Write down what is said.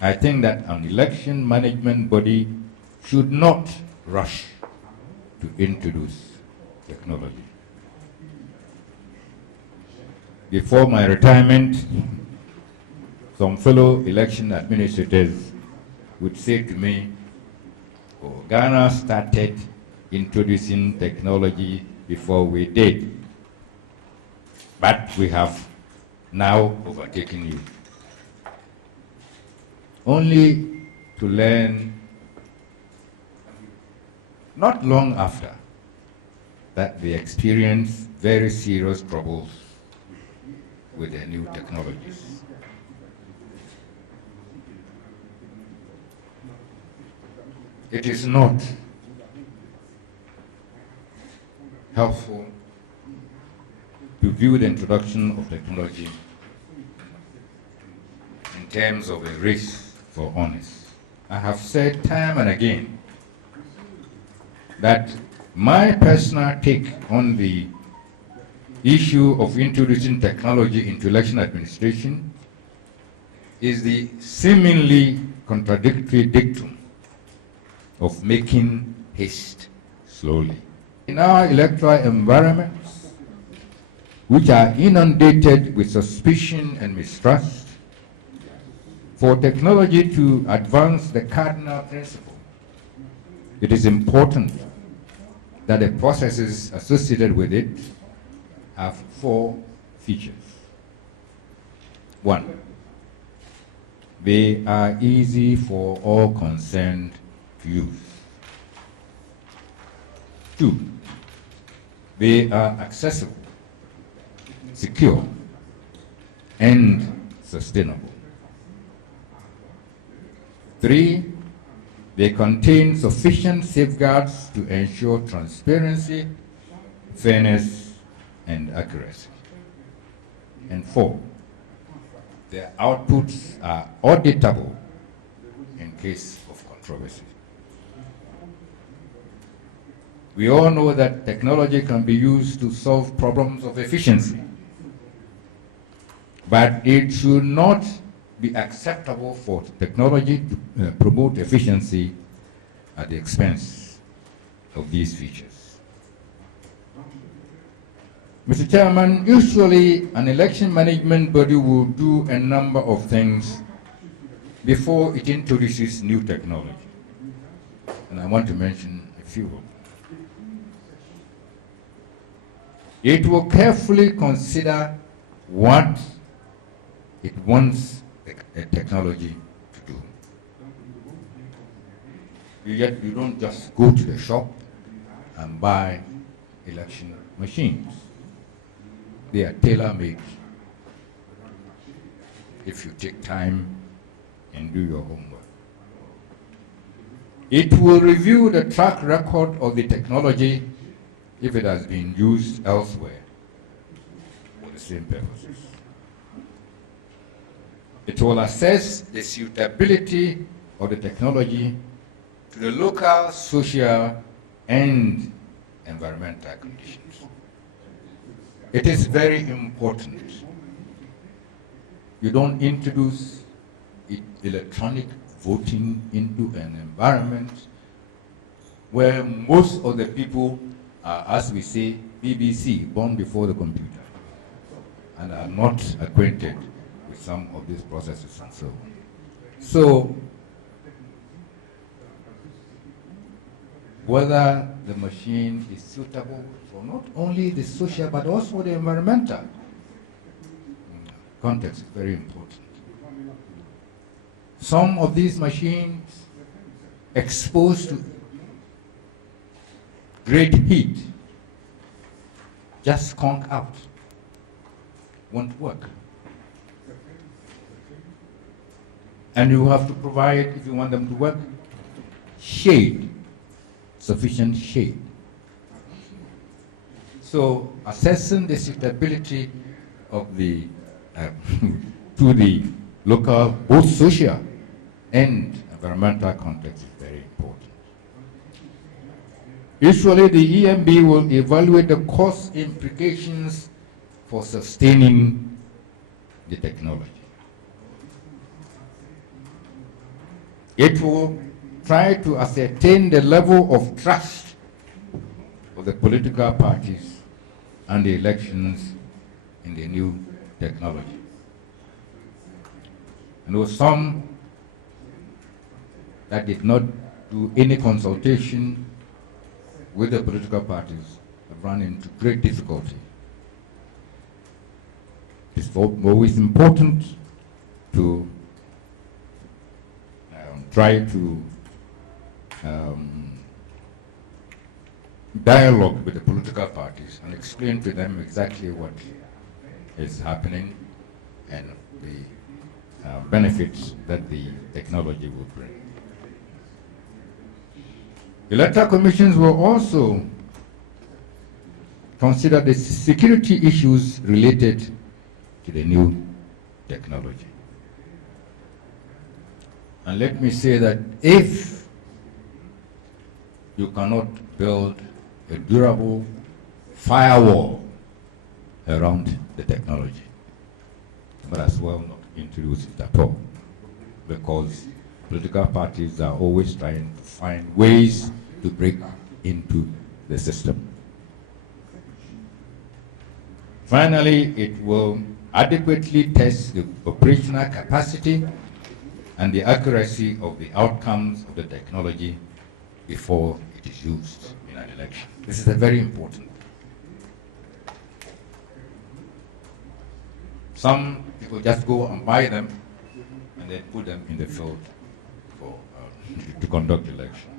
I think that an election management body should not rush to introduce technology. Before my retirement, some fellow election administrators would say to me, oh, Ghana started introducing technology before we did, but we have now overtaken you. Only to learn not long after that they experienced very serious troubles with the new technologies. It is not helpful to view the introduction of technology in terms of a race for honors. I have said time and again that my personal take on the issue of introducing technology into election administration is the seemingly contradictory dictum of making haste slowly. In our electoral environments, which are inundated with suspicion and mistrust, for technology to advance the cardinal principle, it is important that the processes associated with it have 4 features. 1, they are easy for all concerned to use. 2, they are accessible, secure, and sustainable. 3, they contain sufficient safeguards to ensure transparency, fairness, and accuracy. And 4, their outputs are auditable in case of controversy. We all know that technology can be used to solve problems of efficiency, but it should not be acceptable for technology to promote efficiency at the expense of these features. Mr. Chairman, usually an election management body will do a number of things before it introduces new technology. And I want to mention a few of them. It will carefully consider what it wants a technology to do. You don't just go to the shop and buy election machines. They are tailor-made if you take time and do your homework. It will review the track record of the technology if it has been used elsewhere for the same purposes. It will assess the suitability of the technology to the local, social, and environmental conditions. It is very important you don't introduce electronic voting into an environment where most of the people are, as we say, BBC, born before the computer, and are not acquainted with some of these processes and so on. So, whether the machine is suitable for not only the social but also the environmental context is very important. Some of these machines exposed to great heat just conk out, won't work. And you have to provide, if you want them to work, shade, sufficient shade. So assessing the suitability of the to the local, both social and environmental context is very important. Usually the EMB will evaluate the cost implications for sustaining the technology. It will try to ascertain the level of trust of the political parties and the elections in the new technology. And there were some that did not do any consultation with the political parties have run into great difficulty. It's always important to try to dialogue with the political parties and explain to them exactly what is happening and the benefits that the technology will bring. Electoral commissions will also consider the security issues related to the new technology. And let me say that if you cannot build a durable firewall around the technology, but as well not introduce it at all, because political parties are always trying to find ways to break into the system. Finally, it will adequately test the operational capacity and the accuracy of the outcomes of the technology before it is used in an election. This is very important. Some people just go and buy them and then put them in the field for, to conduct elections.